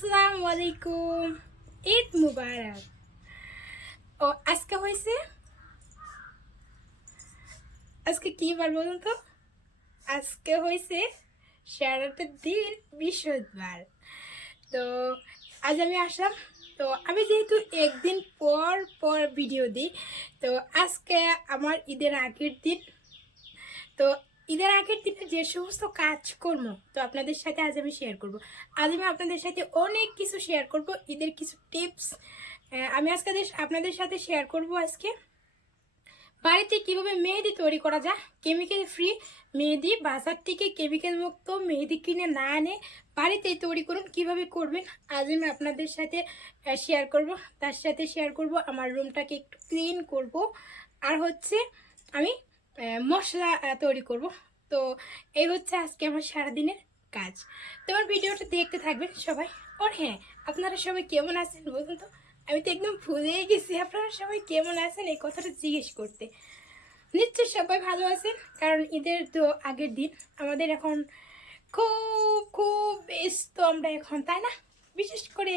আসসালামু আলাইকুম ঈদ মুবারক ও, আজকে হয়েছে? আজকে কি বার বলুন তো? আজকে হয়েছে সারাটা দিন বৃহস্পতিবার। তো, আজ আমি আসলাম। তো, আমি যেহেতু একদিন পর পর ভিডিও দিই, তো আজকে আমার ঈদের আগের দিন। তো ঈদের আগের দিনে যে সমস্ত কাজকর্ম, তো আপনাদের সাথে আজ আমি শেয়ার করব। আজ আমি আপনাদের সাথে অনেক কিছু শেয়ার করব, ঈদের কিছু টিপস আমি আজকে আপনাদের সাথে শেয়ার করব আজকে। বাড়িতে কীভাবে মেহেদি তৈরি করা যায়? কেমিক্যাল ফ্রি মেহেদি, বাজার থেকে কেমিক্যাল মুক্ত মেহেদি কিনে না আনে বাড়িতেই তৈরি করুন, কীভাবে করবেন? আজ আমি আপনাদের সাথে শেয়ার করব। তার সাথে শেয়ার করব, আমার রুমটাকে একটু ক্লিন করব। আর হচ্ছে, আমি মশলা তৈরি করব। তো এই হচ্ছে আজকে আমার সারাদিনের কাজ। তোমার ভিডিওটা দেখতে থাকবেন সবাই। ওর হ্যাঁ আপনারা সবাই কেমন আছেন বলুন তো? আমি তো একদম ভুলেই গেছি। আপনারা সবাই কেমন আছেন এই কথাটা জিজ্ঞেস করতে। নিশ্চয়ই সবাই ভালো আছেন, কারণ ঈদের তো আগের দিন। আমাদের এখন খুব খুব ব্যস্ত আমরা এখন, তাই না? বিশেষ করে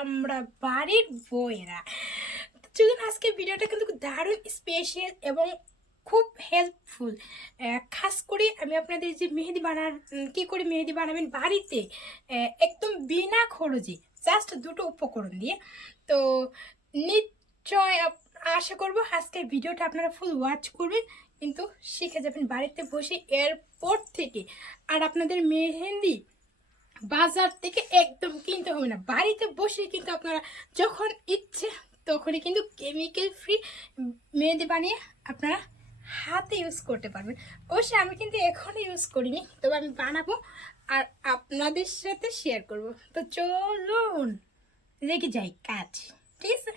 আমরা বাড়ির বউয়েরা। তো চলুন আজকে ভিডিওটা কিন্তু দারুণ স্পেশাল এবং খুব হেল্পফুল খাস করে আমি আপনাদের যে মেহেদি বানার কি করে মেহেদি বানাবেন? বাড়িতে একদম বিনা খরচে জাস্ট দুটো উপকরণ দিয়ে। তো নিশ্চয় আশা করব আজকের ভিডিওটা আপনারা ফুল ওয়াচ করবেন, কিন্তু শিখে যাবেন বাড়িতে বসে। এয়ারপোর্ট থেকে আর আপনাদের মেহেন্দি বাজার থেকে একদম কিনতে হবে না। বাড়িতে বসে কিন্তু আপনারা যখন ইচ্ছে, তখনই কিন্তু কেমিক্যাল ফ্রি মেহেদি বানিয়ে আপনারা হাতে ইউজ করতে পারবেন অবশ্যই আমি কিন্তু এখনই ইউজ করিনি, তবে আমি বানাবো আর আপনাদের সাথে শেয়ার করব। তো চলুন, লেগে যাই কাজ, ঠিক আছে?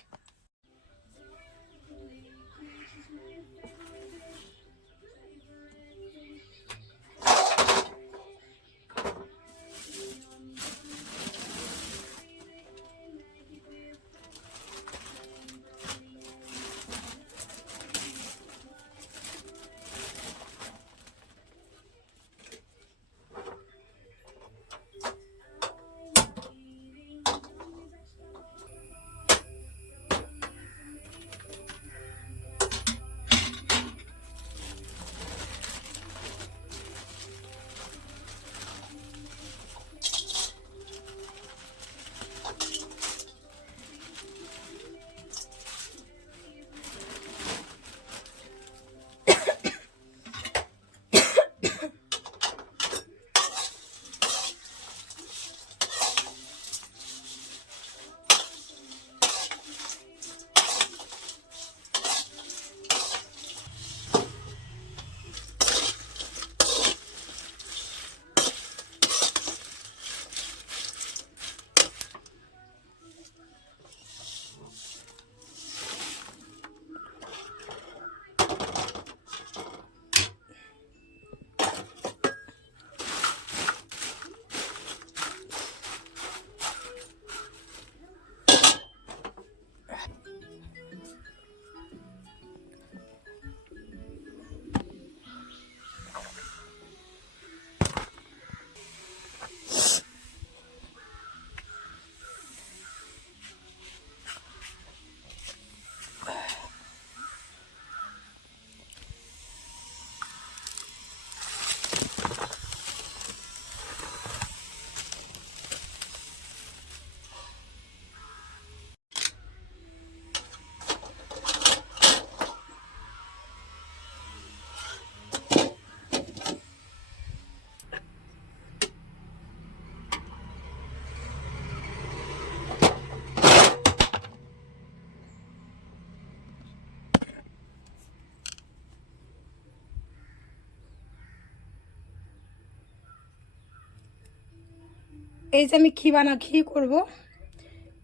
এই যে আমি ঘি বানা ঘি করব।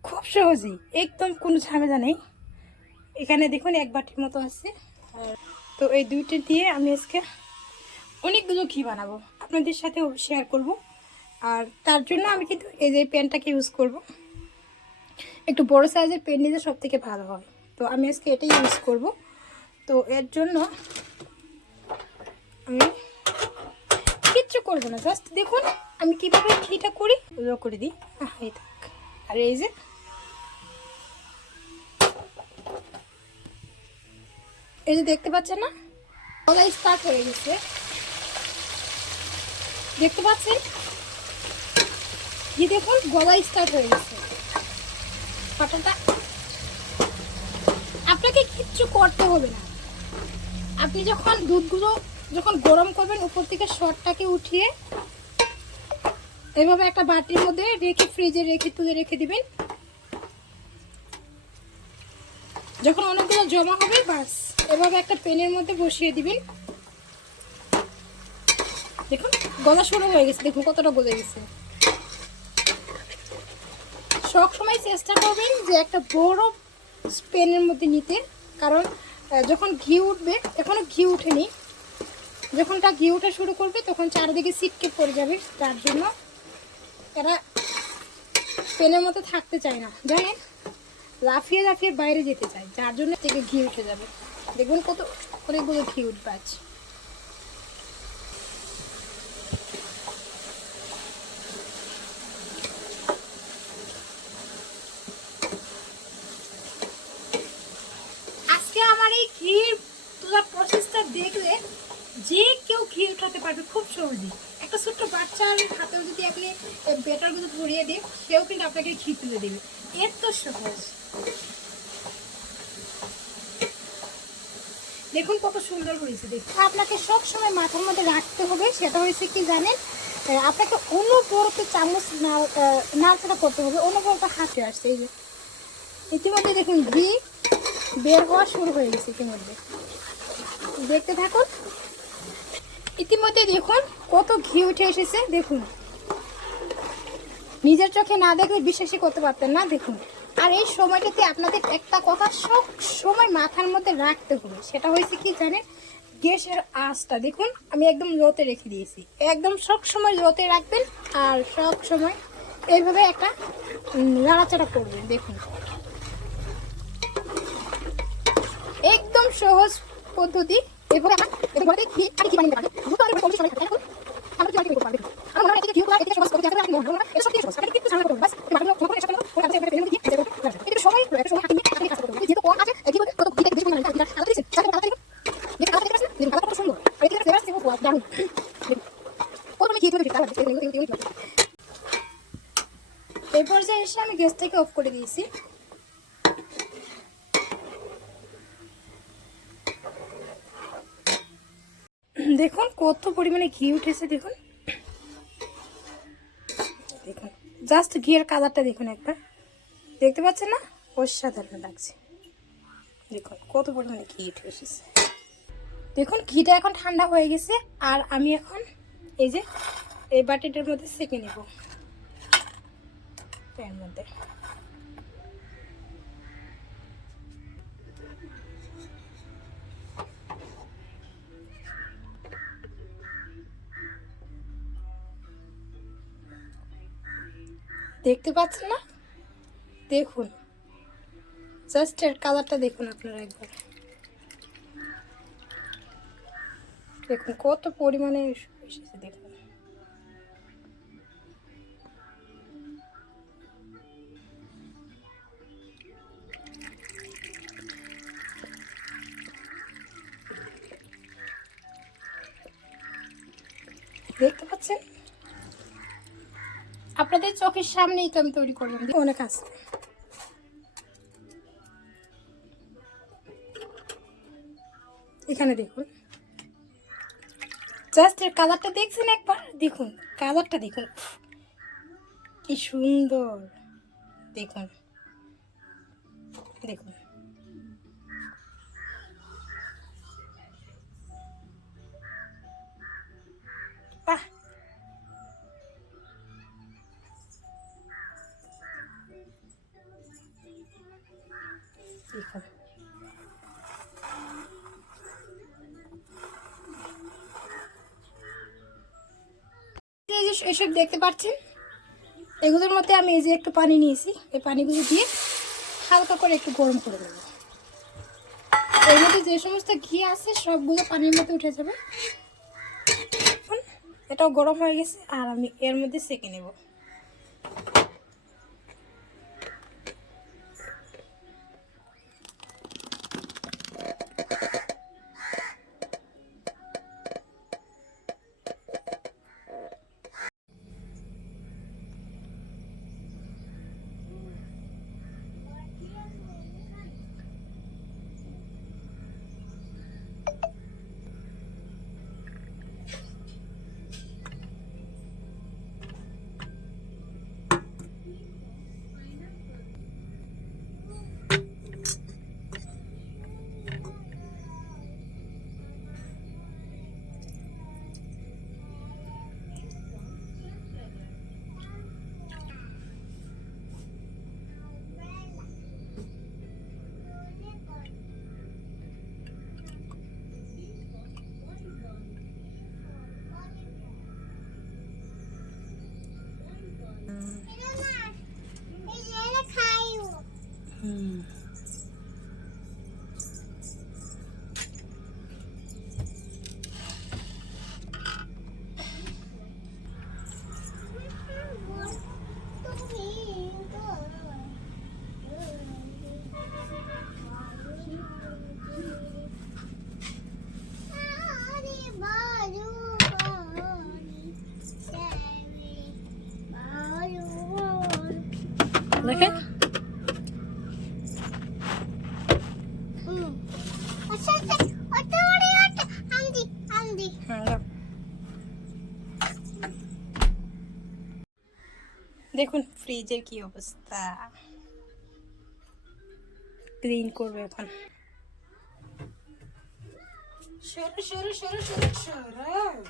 খুব সহজেই, একদম কোনো ঝামেলা নেই। এখানে দেখুন এক বাটির মতো আছে। তো এই দুইটা দিয়ে আমি আজকে অনেকগুলো ঘি বানাবো। আপনাদের সাথে শেয়ার করব। আর তার জন্য আমি কিন্তু এই যে প্যানটাকে ইউজ করব। একটু বড় সাইজের পেন নিলে সব থেকে ভালো হয়। তো আমি আজকে এটাই ইউজ করব। তো এর জন্য আমি করব না। জাস্ট দেখুন, আমি কীভাবে ঘিটা করি ওগুলো করে দিই। এই থাক। আর এই যে এই যে দেখতে পাচ্ছেন না? গলা স্টার্ট হয়ে গেছে। দেখতে পাচ্ছেন? কি দেখুন, গলা স্টার্ট হয়ে গেছে। পাটাটা আপনাকে কিচ্ছু করতে হবে না। আপনি যখন দুধগুলো যখন গরম করবেন উপর থেকে শর্টটাকে উঠিয়ে এভাবে একটা বাটির মধ্যে রেখে ফ্রিজে রেখে তুলে রেখে দিবেন। যখন অনেকগুলো জমা হবে, বাস, এভাবে একটা পেনের মধ্যে বসিয়ে দিবেন। দেখুন, গলা শুরু হয়ে গেছে। দেখুন, কতটা গলে গেছে। সব সময় চেষ্টা করবেন যে একটা বড় স্পেনের মধ্যে নিতে, কারণ যখন ঘি উঠবে, এখনও ঘি উঠেনি। যখন তা ঘি ওঠা শুরু করবে, তখন চারিদিকে সিটকে পড়ে যাবে। তার জন্য এরা পেনের মতো থাকতে চায় না। জানেন? লাফিয়ে লাফিয়ে বাইরে যেতে চায়। যার জন্য থেকে ঘি উঠে যাবে। দেখবেন কত অনেকগুলো ঘি উঠবে আজ। আজকে আমার এই ঘির তোলার প্রসেসটা দেখলে যে কেউ ঘি উঠাতে পারবে খুব সহজেই। একটা ছোট্ট বাচ্চার হাতেও যদি আপনি বেটারগুলো ধরিয়ে দিন, সেও কিন্তু আপনাকে ঘি তুলে দেবে। এর তো সহজ দেখুন কত সুন্দর হয়েছে দেখুন আপনাকে সব সময় মাথার মধ্যে রাখতে হবে, সেটা হয়েছে কি জানেন? আপনাকে অনবরত চামচ নাড়াচাড়া করতে হবে অনবরত হাতে আসছে এই যে। ইতিমধ্যে দেখুন ঘি বের হওয়া শুরু হয়ে গেছে ইতিমধ্যে। দেখতে থাকুন। ইতিমধ্যে দেখুন, কত ঘি উঠে এসেছে, দেখুন। নিজের চোখে না দেখলে বিশ্বাসই করতে পারতেন না, দেখুন। আর এই সময়টাতে আপনাদের একটা কথা সব সময় মাথার মধ্যে রাখতে হবে, সেটা হয়েছে কি জানেন? গ্যাসের আঁচটা, দেখুন, আমি একদম লোতে রেখে দিয়েছি। একদম সব সময় লোতে রাখবেন আর সব সময় এইভাবে একটা নাড়াচাড়া করবেন, দেখুন। একদম সহজ পদ্ধতি এরপরে আমার নিতে কি বানিয়ে করতে যাবে আমি হয় এটা মনে এই পর্যায়ে এসে আমি গ্যাসটাকে অফ করে দিয়েছি। দেখুন, কত পরিমাণে ঘি উঠেছে দেখুন। দেখুন জাস্ট ঘিয়ের কালারটা দেখুন একবার। দেখতে পাচ্ছেন না? অসাধারণ লাগছে। দেখুন, কত পরিমাণে ঘি উঠে এসেছে দেখুন, ঘিটা এখন ঠান্ডা হয়ে গেছে, আর আমি এখন এই যে, এই বাটিটার মধ্যে সেঁকে নেব। এর মধ্যে। দেখতে পাচ্ছেন না? দেখুন। জাস্ট এর কালারটা দেখুন আপনারা একবার। দেখুন, কত পরিমাণে এসেছে, দেখুন। দেখতে পাচ্ছেন? আপনাদের চোখের সামনেই তো আমি তৈরি করলাম। অনেক আছে। এখানে দেখুন। জাস্ট এর কালারটা দেখছেন একবার? দেখুন, কালারটা দেখুন। কি সুন্দর। দেখুন দেখুন। যে এসব দেখতে পাচ্ছেন? এগুলোর মধ্যে আমি এই যে একটু পানি নিয়েছি। এই পানিগুলো দিয়ে হালকা করে একটু গরম করে দেবো এর মধ্যে যে সমস্ত ঘি আছে, সবগুলো পানির মধ্যে উঠে যাবে। এখন এটাও গরম হয়ে গেছে, আর আমি এর মধ্যে সেঁকে নেব। দেখুন ফ্রিজের কি অবস্থা ক্লিন করবে এখন সরু সরু সরু সরু সরু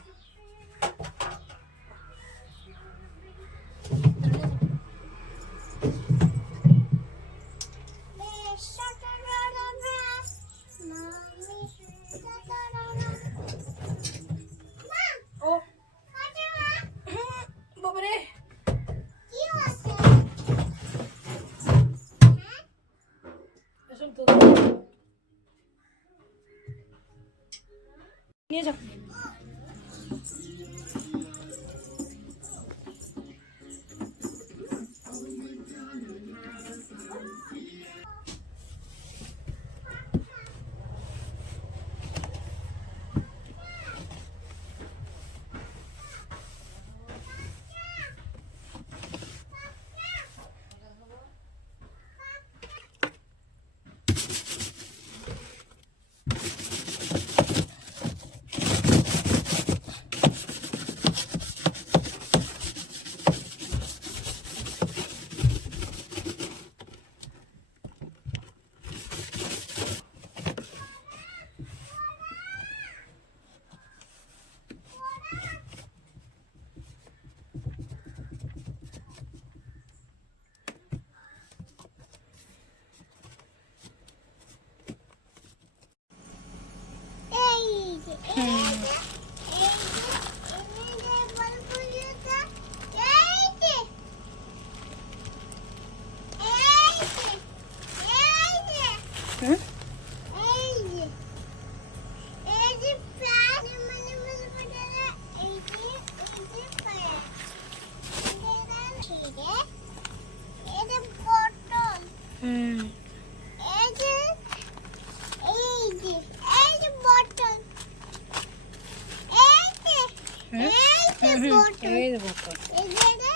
এই দেখো